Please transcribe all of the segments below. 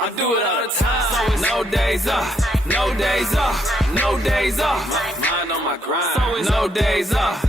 I do it all the time. So it's no days off, no days off, no days off. Mind on my grind. So it's no days off.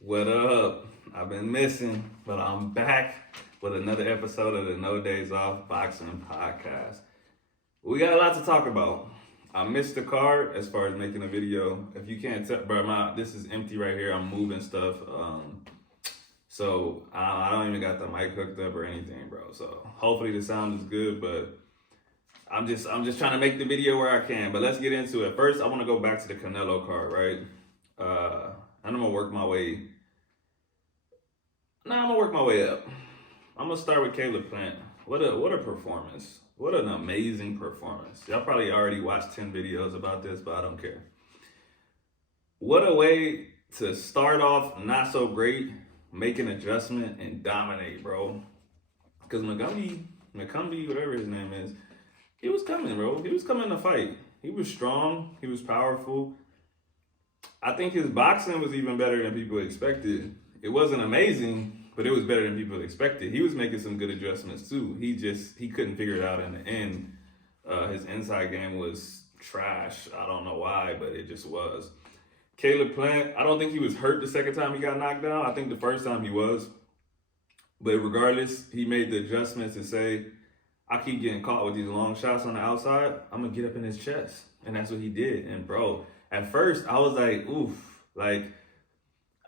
What up? I've been missing, but I'm back with another episode of the No Days Off Boxing Podcast. We got a lot to talk about. I missed the card as far as making a video. If you can't tell, bro, this is empty right here. I'm moving stuff. So I don't even got the mic hooked up or anything, bro. So hopefully the sound is good, but I'm just trying to make the video where I can. But let's get into it. First, I want to go back to the Canelo card, right? And I'm gonna work my way. I'm gonna work my way up. I'm gonna start with Caleb Plant. What a performance. What an amazing performance. Y'all probably already watched 10 videos about this, but I don't care. What a way to start off not so great, make an adjustment, and dominate, bro. Because McCumbee, whatever his name is, he was coming, bro. He was coming to fight. He was strong. He was powerful. I think his boxing was even better than people expected. It wasn't amazing, but it was better than people expected. He was making some good adjustments too. He couldn't figure it out in the end. His inside game was trash. I don't know why, but it just was. Caleb Plant, I don't think he was hurt the second time he got knocked down. I think the first time he was. But regardless, he made the adjustments to say, I keep getting caught with these long shots on the outside. I'm going to get up in his chest. And that's what he did. And bro, at first I was like, oof. Like,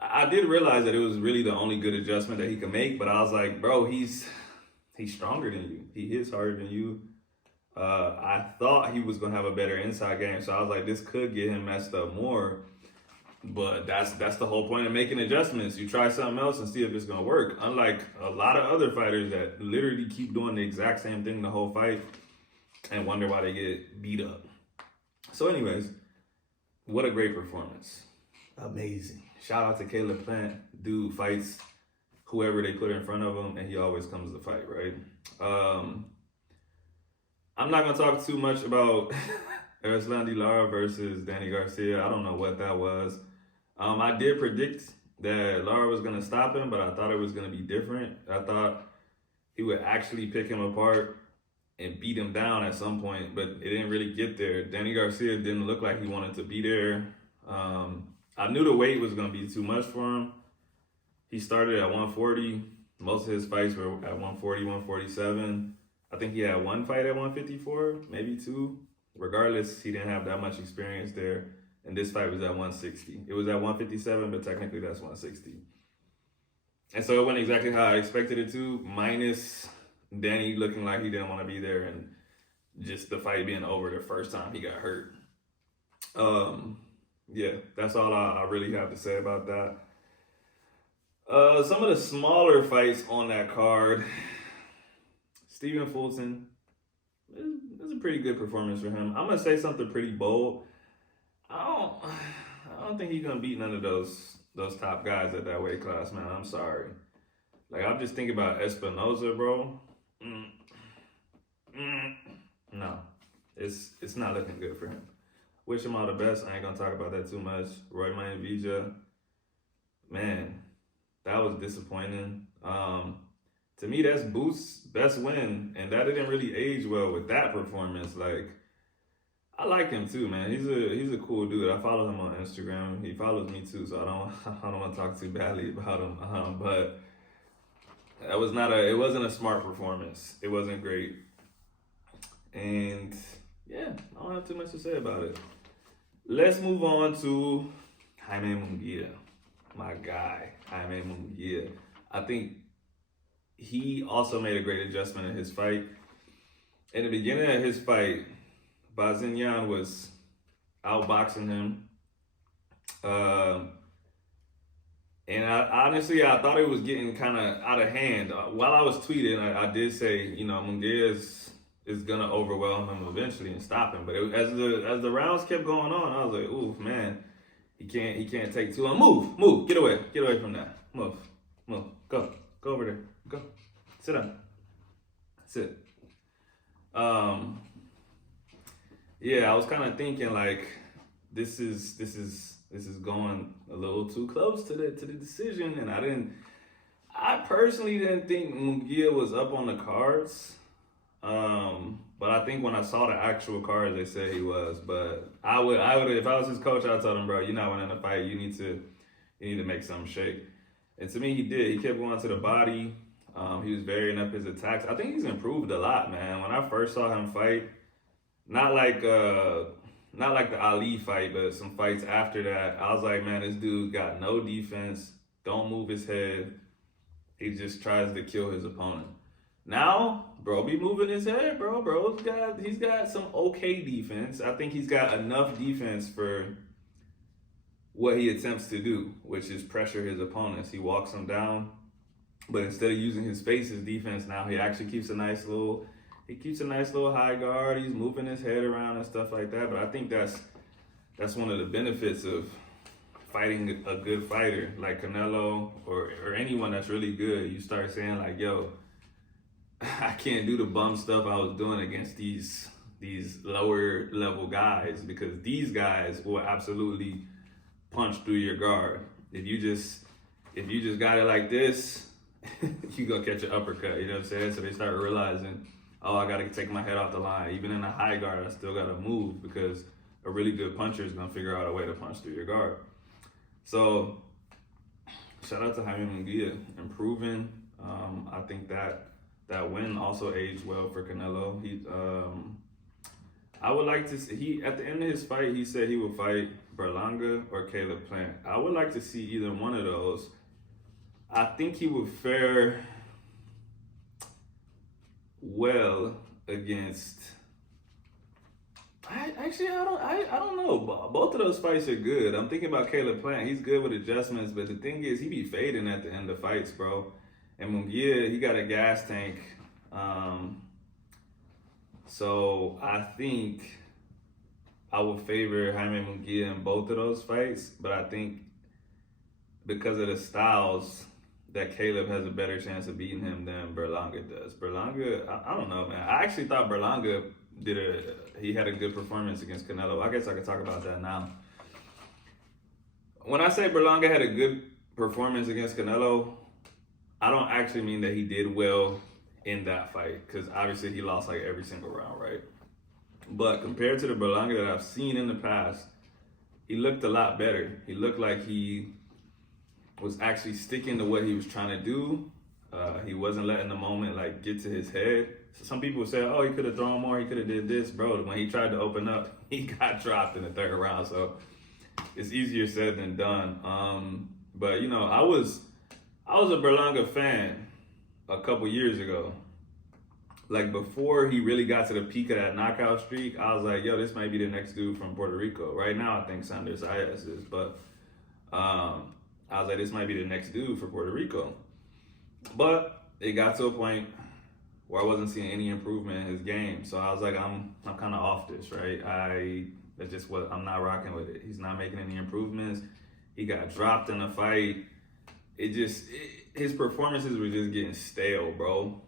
I did realize that it was really the only good adjustment that he could make. But I was like, bro, he's stronger than you. He hits harder than you. I thought he was going to have a better inside game. So I was like, this could get him messed up more. But that's the whole point of making adjustments. You try something else and see if it's going to work. Unlike a lot of other fighters that literally keep doing the exact same thing the whole fight and wonder why they get beat up. So anyways, what a great performance. Amazing. Shout out to Caleb Plant. Dude fights whoever they put in front of him, and he always comes to fight, right? I'm not going to talk too much about Erislandy Lara versus Danny Garcia. I don't know what that was. I did predict that Lara was going to stop him, but I thought it was going to be different. I thought he would actually pick him apart and beat him down at some point, but it didn't really get there. Danny Garcia didn't look like he wanted to be there. I knew the weight was going to be too much for him. He started at 140. Most of his fights were at 140, 147. I think he had one fight at 154, maybe two. Regardless, he didn't have that much experience there. And this fight was at 160. It was at 157, but technically that's 160. And so it went exactly how I expected it to, minus Danny looking like he didn't want to be there and just the fight being over the first time he got hurt. Yeah, that's all I really have to say about that. Some of the smaller fights on that card, Stephen Fulton, it was a pretty good performance for him. I'm gonna say something pretty bold. I don't think he's gonna beat none of those top guys at that weight class, man. I'm sorry. Like, I'm just thinking about Espinoza, bro. No, it's not looking good for him. Wish him all the best. I ain't gonna talk about that too much. Roy Maivija, man, that was disappointing. To me, that's Booth's best win, and that didn't really age well with that performance. Like, I like him too, man. He's a cool dude. I follow him on Instagram. He follows me too, so I don't want to talk too badly about him. But it wasn't a smart performance. It wasn't great, and yeah, I don't have too much to say about it. Let's move on to Jaime Munguía, my guy, Jaime Munguía. I think he also made a great adjustment in his fight. In the beginning of his fight, Bazinyan was outboxing him. And I thought it was getting kind of out of hand. While I was tweeting, I did say, Munguía is going to overwhelm him eventually and stop him. But as the rounds kept going on, I was like, oof, man, he can't take too long. Move, get away from that. Move, go over there. Go. Sit down. Sit. Yeah, I was kind of thinking like this is going a little too close to the decision, and I I personally didn't think Munguía was up on the cards. But I think when I saw the actual cards, they said he was. But I would, if I was his coach, I'd tell him, bro, you're not winning the fight. You need to make something shake. And to me, he did. He kept going to the body. He was varying up his attacks. I think he's improved a lot, man. When I first saw him fight, not like the Ali fight, but some fights after that, I was like, man, this dude got no defense. Don't move his head. He just tries to kill his opponent. Now, bro, be moving his head, bro. He's got some okay defense. I think he's got enough defense for what he attempts to do, which is pressure his opponents. He walks them down, but instead of using his face as defense, now he actually keeps a nice little high guard. He's moving his head around and stuff like that. But I think that's one of the benefits of fighting a good fighter like Canelo or anyone that's really good. You start saying like, yo, I can't do the bum stuff I was doing against these lower level guys, because these guys will absolutely punch through your guard. If you just got it like this, you gonna catch an uppercut. You know what I'm saying? So they start realizing, oh, I gotta take my head off the line. Even in a high guard, I still gotta move, because a really good puncher is gonna figure out a way to punch through your guard. So shout out to Jaime Munguía, improving. I think that win also aged well for Canelo. I would like to see, at the end of his fight, he said he would fight Berlanga or Caleb Plant. I would like to see either one of those. I think he would fare well against. I don't know. Both of those fights are good. I'm thinking about Caleb Plant. He's good with adjustments, but the thing is, he be fading at the end of fights, bro. And Munguía, he got a gas tank. So I think I would favor Jaime Munguía in both of those fights, but I think because of the styles, that Caleb has a better chance of beating him than Berlanga does. Berlanga, I don't know, man. I actually thought Berlanga he had a good performance against Canelo. I guess I could talk about that now. When I say Berlanga had a good performance against Canelo, I don't actually mean that he did well in that fight, because obviously he lost like every single round, right? But compared to the Berlanga that I've seen in the past, he looked a lot better. He looked like he was actually sticking to what he was trying to do. He wasn't letting the moment like get to his head. So some people say, oh, he could have thrown more, he could have did this, bro. When he tried to open up, he got dropped in the third round. So it's easier said than done. But you know, I was a Berlanga fan a couple years ago. Like before he really got to the peak of that knockout streak, I was like, yo, this might be the next dude from Puerto Rico. Right now, I think Sanders Ayas is, but I was like, this might be the next dude for Puerto Rico. But it got to a point where I wasn't seeing any improvement in his game. So I was like, I'm kind of off this, right? That's just what I'm not rocking with it. He's not making any improvements. He got dropped in a fight. His performances were just getting stale, bro.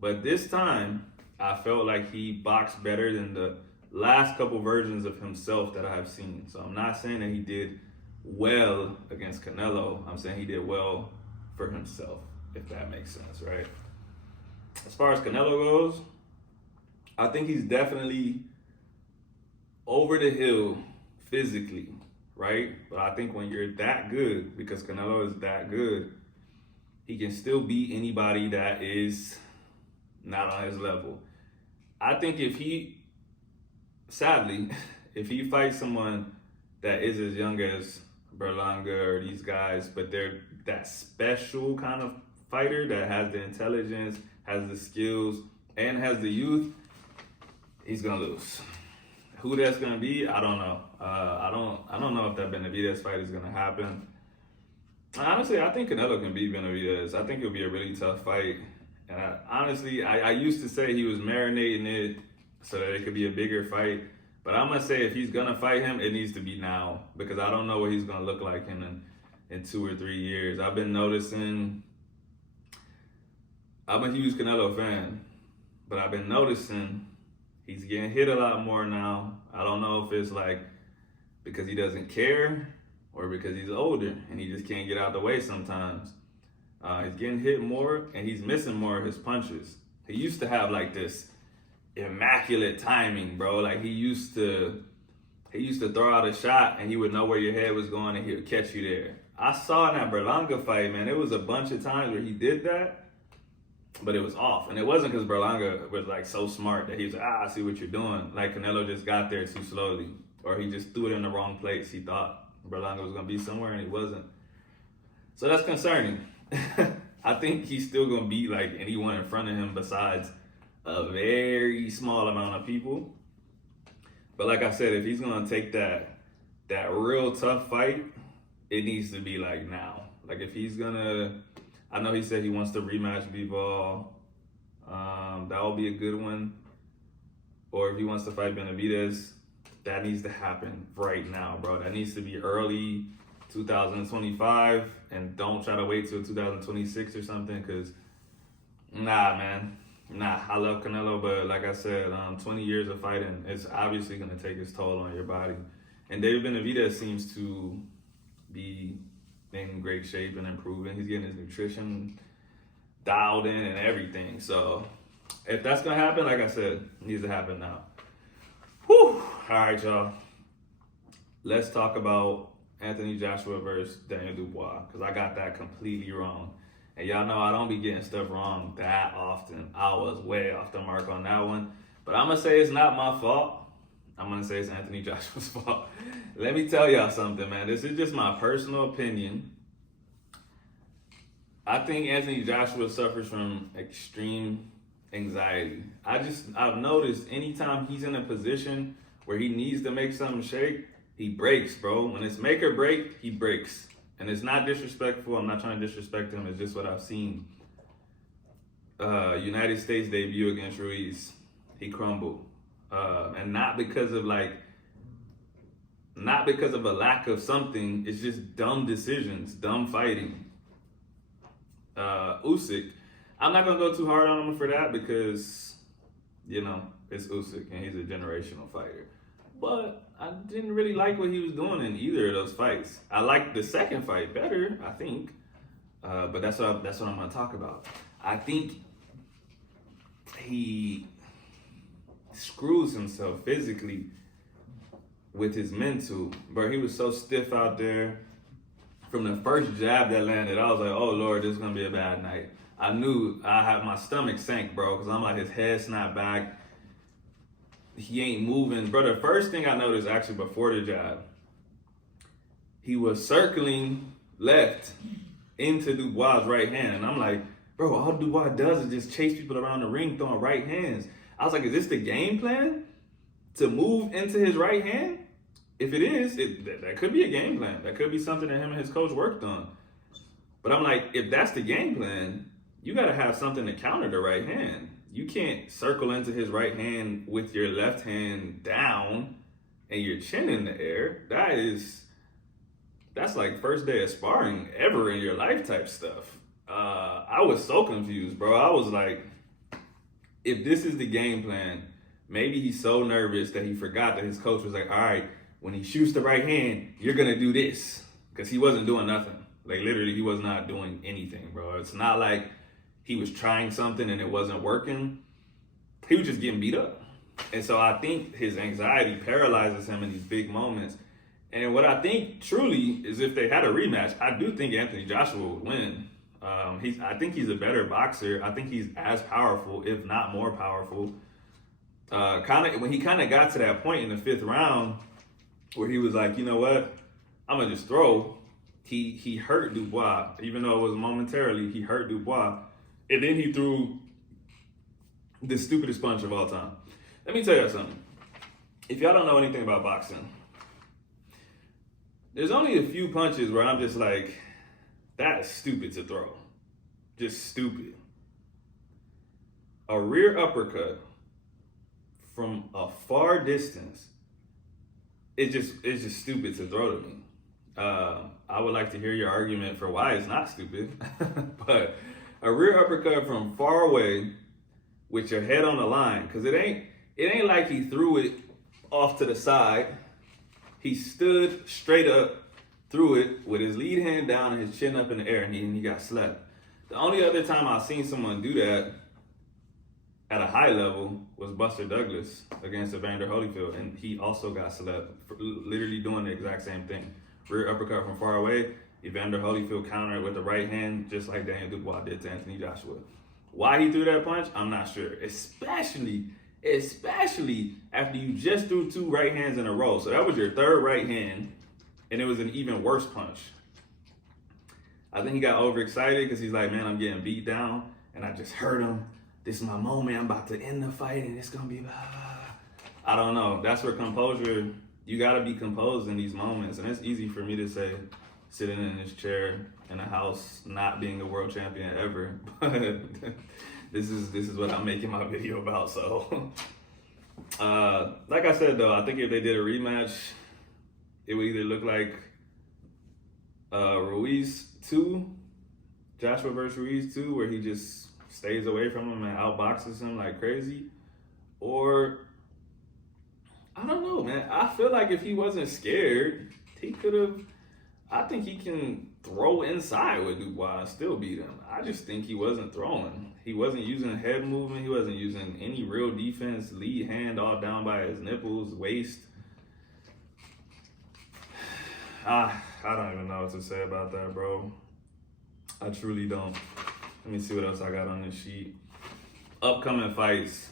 But this time, I felt like he boxed better than the last couple versions of himself that I have seen. So I'm not saying that he did well against Canelo. I'm saying he did well for himself, if that makes sense, right? As far as Canelo goes, I think he's definitely over the hill physically, right? But I think when you're that good, because Canelo is that good, he can still beat anybody that is not on his level. I think sadly, if he fights someone that is as young as Berlanga or these guys, but they're that special kind of fighter that has the intelligence, has the skills, and has the youth, he's gonna lose. Who that's gonna be, I don't know. I don't know if that Benavidez fight is gonna happen. Honestly, I think Canelo can beat Benavidez. I think it'll be a really tough fight. And I used to say he was marinating it so that it could be a bigger fight. But I'm going to say if he's going to fight him, it needs to be now. Because I don't know what he's going to look like in 2 or 3 years. I've been noticing, I'm a huge Canelo fan. But I've been noticing he's getting hit a lot more now. I don't know if it's like because he doesn't care or because he's older and he just can't get out the way sometimes. He's getting hit more, and he's missing more of his punches. He used to have like this immaculate timing, bro. Like he used to throw out a shot, and he would know where your head was going, and he would catch you there. I saw in that Berlanga fight, man, it was a bunch of times where he did that, but it was off. And it wasn't because Berlanga was like so smart that he was like, I see what you're doing. Like Canelo just got there too slowly, or he just threw it in the wrong place. He thought Berlanga was going to be somewhere, and he wasn't. So that's concerning. I think he's still going to beat like anyone in front of him besides a very small amount of people. But like I said, if he's going to take that real tough fight, it needs to be like now. Like if he's gonna, I know he said he wants to rematch Bivol. That will be a good one. Or if he wants to fight Benavidez, that needs to happen right now, bro. That needs to be early 2025, and don't try to wait till 2026 or something. Cause I love Canelo, but like I said, 20 years of fighting, it's obviously gonna take its toll on your body. And David Benavidez seems to be in great shape and improving. He's getting his nutrition dialed in and everything. So if that's gonna happen, like I said, it needs to happen now. Whew. All right, y'all. Let's talk about Anthony Joshua versus Daniel Dubois, because I got that completely wrong. And y'all know I don't be getting stuff wrong that often. I was way off the mark on that one. But I'm gonna say it's not my fault. I'm going to say it's Anthony Joshua's fault. Let me tell y'all something, man. This is just my personal opinion. I think Anthony Joshua suffers from extreme anxiety. I've noticed anytime he's in a position where he needs to make something shake, he breaks, bro. When it's make or break, he breaks. And it's not disrespectful. I'm not trying to disrespect him. It's just what I've seen. United States debut against Ruiz. He crumbled. And not because of a lack of something. It's just dumb decisions, dumb fighting. Usyk, I'm not gonna go too hard on him for that because, you know, it's Usyk and he's a generational fighter. But I didn't really like what he was doing in either of those fights. I liked the second fight better, I think. But that's what I'm gonna talk about. I think he screws himself physically with his mental. Bro, he was so stiff out there. From the first jab that landed, I was like, oh Lord, this is gonna be a bad night. I knew my stomach sank, bro, because I'm like, his head snapped back. He ain't moving. Bro, the first thing I noticed actually before the jab, he was circling left into Dubois' right hand. And I'm like, bro, all Dubois does is just chase people around the ring throwing right hands. I was like, is this the game plan? To move into his right hand? If it is, that could be a game plan. That could be something that him and his coach worked on. But I'm like, if that's the game plan, you got to have something to counter the right hand. You can't circle into his right hand with your left hand down and your chin in the air. That's like first day of sparring ever in your life type stuff. I was so confused, bro. I was like, if this is the game plan, maybe he's so nervous that he forgot that his coach was like, all right, when he shoots the right hand, you're going to do this. Because he wasn't doing nothing. Like, literally, he was not doing anything, bro. It's not like he was trying something and it wasn't working. He was just getting beat up. And so I think his anxiety paralyzes him in these big moments. And what I think truly is if they had a rematch, I do think Anthony Joshua would win. I think he's a better boxer. I think he's as powerful, if not more powerful. When he kind of got to that point in the fifth round where he was like, you know what, I'm gonna just throw. He hurt Dubois, even though it was momentarily. He hurt Dubois, and then he threw the stupidest punch of all time. Let me tell you something. If y'all don't know anything about boxing, there's only a few punches where I'm just like, that is stupid to throw. Just stupid. A rear uppercut from a far distance, it's just stupid to throw to me. I would like to hear your argument for why it's not stupid. But a rear uppercut from far away with your head on the line, because it ain't like he threw it off to the side. He stood straight up, threw it with his lead hand down and his chin up in the air, and he got slapped. The only other time I've seen someone do that at a high level was Buster Douglas against Evander Holyfield, and he also got slept for literally doing the exact same thing. Rear uppercut from far away, Evander Holyfield countered with the right hand, just like Daniel Dubois did to Anthony Joshua. Why he threw that punch, I'm not sure. Especially after you just threw 2 right hands in a row. So that was your 3rd right hand, and it was an even worse punch. I think he got overexcited because he's like, man, I'm getting beat down, and I just hurt him. This is my moment. I'm about to end the fight, and it's gonna be blah. I don't know. That's where composure. You gotta be composed in these moments, and it's easy for me to say, sitting in this chair in a house, not being a world champion ever. But this is what I'm making my video about. So, like I said though, I think if they did a rematch, it would either look like Ruiz 2, Joshua versus Ruiz 2, where he just stays away from him and outboxes him like crazy, or I don't know, man. I feel like if he wasn't scared, he could have. I think he can throw inside with Dubois and still beat him. I just think he wasn't throwing. He wasn't using head movement. He wasn't using any real defense. Lead hand all down by his nipples, waist. I don't even know what to say about that, bro. I truly don't. Let me see what else I got on this sheet. Upcoming fights.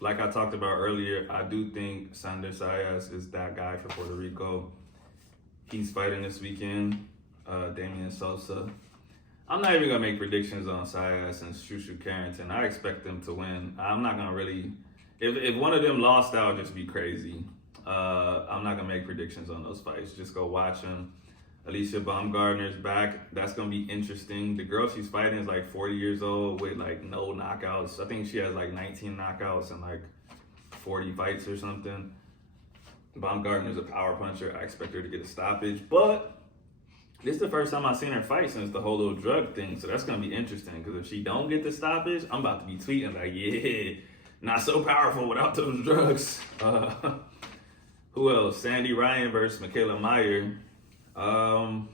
Like I talked about earlier, I do think Sander Sayas is that guy for Puerto Rico. He's fighting this weekend, Damian Sosa. I'm not even going to make predictions on Sayas and Shushu Carrington. I expect them to win. I'm not going to really... If one of them lost, that would just be crazy. I'm not going to make predictions on those fights. Just go watch them. Alicia Baumgartner's back. That's going to be interesting. The girl she's fighting is like 40 years old with like no knockouts. I think she has like 19 knockouts and like 40 fights or something. Baumgartner's a power puncher. I expect her to get a stoppage. But this is the first time I've seen her fight since the whole little drug thing. So that's going to be interesting because if she don't get the stoppage, I'm about to be tweeting like, yeah, not so powerful without those drugs. Who else? Sandy Ryan versus Michaela Meyer. You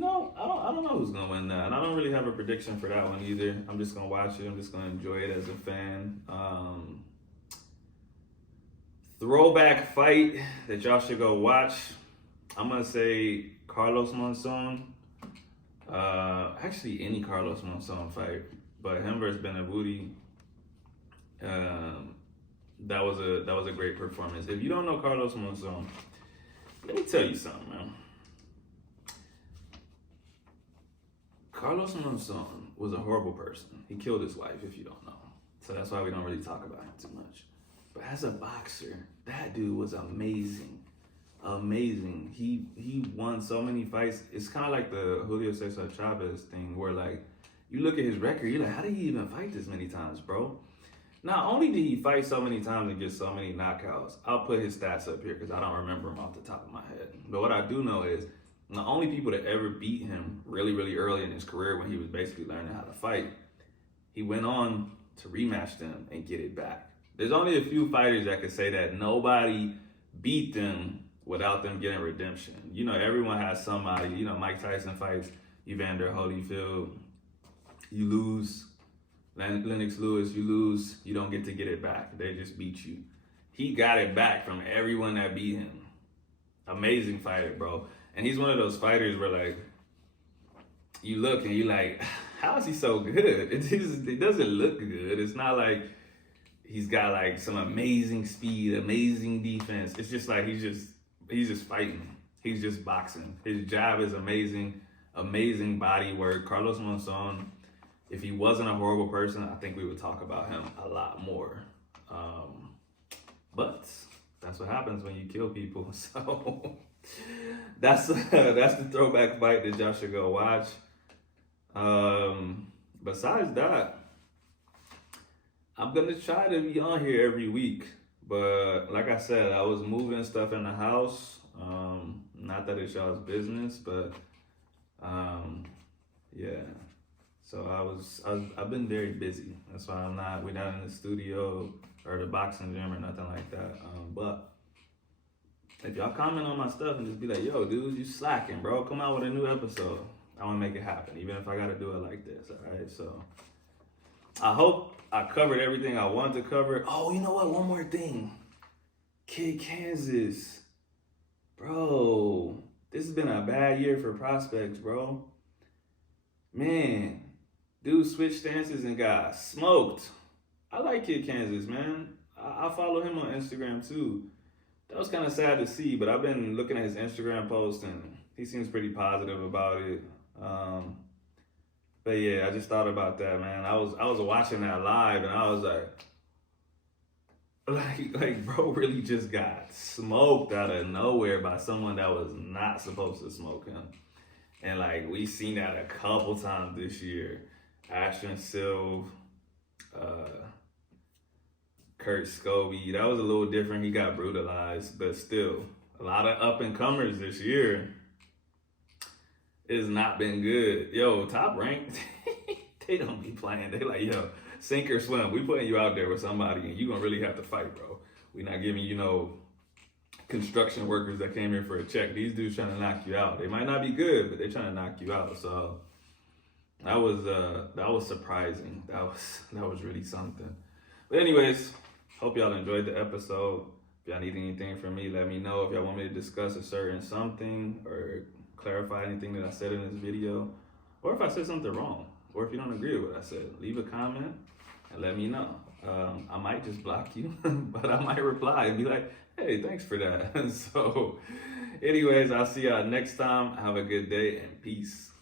know, I don't know who's gonna win that, and I don't really have a prediction for that one either. I'm just gonna watch it. I'm just gonna enjoy it as a fan. Throwback fight that y'all should go watch. I'm gonna say Carlos Monzon. Actually, any Carlos Monzon fight, but him versus Benabuti. That was a great performance. If you don't know Carlos Monzon, let me tell you something, man. Carlos Monzon was a horrible person. He killed his wife, if you don't know. So that's why we don't really talk about him too much. But as a boxer, that dude was amazing. Amazing. He won so many fights. It's kind of like the Julio Cesar Chavez thing where, like, you look at his record, you're like, how did he even fight this many times, bro? Not only did he fight so many times and get so many knockouts, I'll put his stats up here because I don't remember them off the top of my head. But what I do know is the only people that ever beat him really, really early in his career when he was basically learning how to fight, he went on to rematch them and get it back. There's only a few fighters that could say that nobody beat them without them getting redemption. You know, everyone has somebody. You know, Mike Tyson fights Evander Holyfield. You lose. Lennox Lewis, you lose, you don't get to get it back. They just beat you. He got it back from everyone that beat him. Amazing fighter, bro. And he's one of those fighters where, like, you look and you're like, how is he so good? It doesn't look good. It's not like he's got, like, some amazing speed, amazing defense. It's just like he's just fighting. He's just boxing. His jab is amazing. Amazing body work. Carlos Monzon, if he wasn't a horrible person, I think we would talk about him a lot more. But that's what happens when you kill people. So that's the throwback fight that y'all should go watch. Besides that, I'm gonna try to be on here every week. But like I said, I was moving stuff in the house. Not that it's y'all's business, but yeah. So I've been very busy. That's why we're not in the studio or the boxing gym or nothing like that. But if y'all comment on my stuff and just be like, yo, dude, you slacking, bro. Come out with a new episode. I want to make it happen, even if I got to do it like this. All right. So I hope I covered everything I wanted to cover. Oh, you know what? One more thing. Kid Kansas. Bro, this has been a bad year for prospects, bro. Man, dude switched stances and got smoked. I like Kid Kansas, man. I follow him on Instagram too. That was kind of sad to see, but I've been looking at his Instagram posts and he seems pretty positive about it. But yeah, I just thought about that, man. I was watching that live and I was like, bro really just got smoked out of nowhere by someone that was not supposed to smoke him. And like, we seen that a couple times this year. Ashton Silv, Kurt Scobie, that was a little different. He got brutalized, but still, a lot of up and comers this year. It's not been good. Yo, Top Ranked, they don't be playing. They like, yo, sink or swim. We putting you out there with somebody and you gonna really have to fight, bro. We not giving you, construction workers that came here for a check. These dudes trying to knock you out. They might not be good, but they're trying to knock you out. So that was surprising. That was really something. But anyways, hope y'all enjoyed the episode. If y'all need anything from me, let me know. If y'all want me to discuss a certain something or clarify anything that I said in this video, or if I said something wrong, or if you don't agree with what I said, leave a comment and let me know. I might just block you, but I might reply and be like, hey, thanks for that. So anyways, I'll see y'all next time. Have a good day and peace.